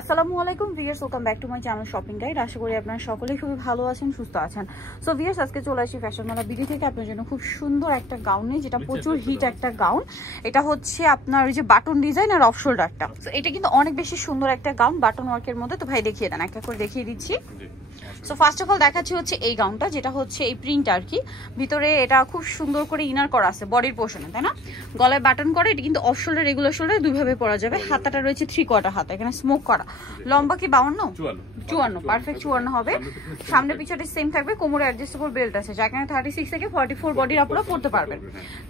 আসসালামু আলাইকুম viewers, welcome back to my channel shopping guide. আশা করি আপনারা সকলেই খুবই ভালো আছেন, সুস্থ আছেন। সো ভিউয়ার্স, আজকে চলে আসি ফ্যাশন মেলা বিডি থেকে আপনার জন্য খুব সুন্দর একটা গাউন নিয়ে, যেটা প্রচুর হিট একটা গাউন। এটা হচ্ছে আপনার ওই যে বাটন ডিজাইন আর অফ শোল্ডারটা। সো এটা কিন্তু অনেক বেশি সুন্দর একটা গাউন বাটন ওয়ার্কের মধ্যে। তো ভাই দেখিয়ে দেন, একটা করে দেখিয়ে দিচ্ছি। সো ফার্স্ট অফ অল দেখাচ্ছি হচ্ছে এই গাউনটা, যেটা হচ্ছে এই প্রিন্ট আর কি। ভিতরে এটা খুব সুন্দর করে ইনার করা আছে বডির পোর্শনে, তাই না? গলায় বাটন করে, এটা কিন্তু অফ শোল্ডার রেগুলার শোল্ডার দুইভাবে পরা যাবে। হাতাটা রয়েছে 3/4 হাতা, এখানে স্মোক করা। লম্বা কি 52? 54, পারফেক্ট 54 হবে। সামনে পিছনে সেম থাকবে, কোমরে অ্যাডজাস্টেবল বেল্ট আছে, যেখানে 36 থেকে 44 বডির আপনারা পরতে পারবেন।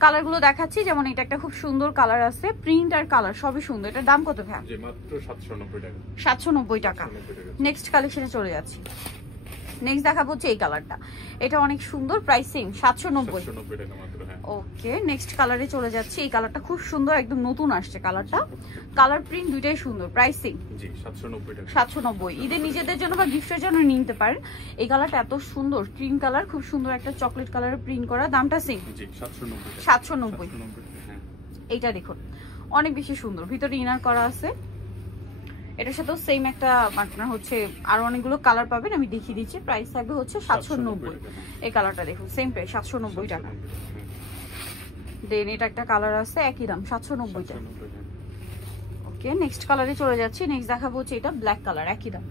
কালারগুলো দেখাচ্ছি, যেমন এটা একটা খুব সুন্দর কালার আছে, প্রিন্ট আর কালার সবই সুন্দর। এটার দাম কত ভাই? মাত্র 790 টাকা। 790 টাকা। নেক্সট কালেকশনে চলে যাচ্ছি। নেক্সট দেখাবো হচ্ছে এই কালারটা, এটা অনেক সুন্দর, প্রাইসিং 790 টাকা মাত্র। হ্যাঁ, ওকে। নেক্সট কালারে চলে যাচ্ছে, এই কালারটা খুব সুন্দর, একদম নতুন আসছে কালারটা। কালার প্রিন্ট দুইটাই সুন্দর, প্রাইসিং জি 790 টাকা। 790। ঈদের নিজেদের জন্য বা গিফটের জন্য নিতে পারেন। এই কালারটা এত সুন্দর, ক্রিম কালার, খুব সুন্দর একটা চকলেট কালারে প্রিন্ট করা। দামটা সেম জি 790 টাকা। 790। হ্যাঁ, এইটা দেখুন অনেক বেশি সুন্দর, ভিতরে ইনার করা আছে। এটার সাথেও সেম একটা আপনার হচ্ছে আরো অনেকগুলো কালার পাবেন, আমি দেখিয়ে দিচ্ছি। প্রাইস থাকবে হচ্ছে 790। এই কালারটা দেখুন, সেম প্রাইস 790 টাকা। দেন এটা একটা কালার আছে, একই দাম 790 টাকা। ওকে, নেক্সট কালারে চলে যাচ্ছি। নেক্সট দেখাবো হচ্ছে এটা ব্ল্যাক কালার, একই দাম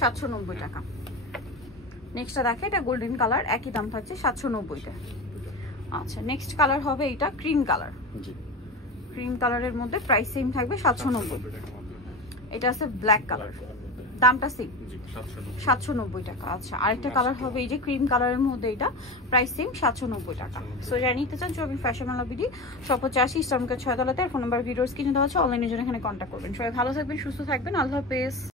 790 টাকা। নেক্সটটা দেখে, এটা গোল্ডেন কালার, একই দাম থাকছে 790 টাকা। আচ্ছা, নেক্সট কালার হবে এটা ক্রিম কালার। ক্রিম কালারের মধ্যে প্রাইস সেম থাকবে 790 টাকা। এটা আছে ব্ল্যাক কালার, দামটা সেম 790 টাকা। আচ্ছা, আরেকটা কালার হবে এই যে ক্রিম কালারের মধ্যে, এটা প্রাইস সেম 790 টাকা। সো যারা নিতে চান চলবেন ফ্যাশন মেলা বিডি, শপ হচ্ছে 80 ইস্টার্ন মার্কেট 6 তলাতে। আর ফোন নাম্বার ভিডিওর স্ক্রিনে দেওয়া আছে, অনলাইনের জন্য এখানে কন্ট্যাক্ট করবেন। সবাই ভালো থাকবেন, সুস্থ থাকবেন, আল্লাহ হাফেজ।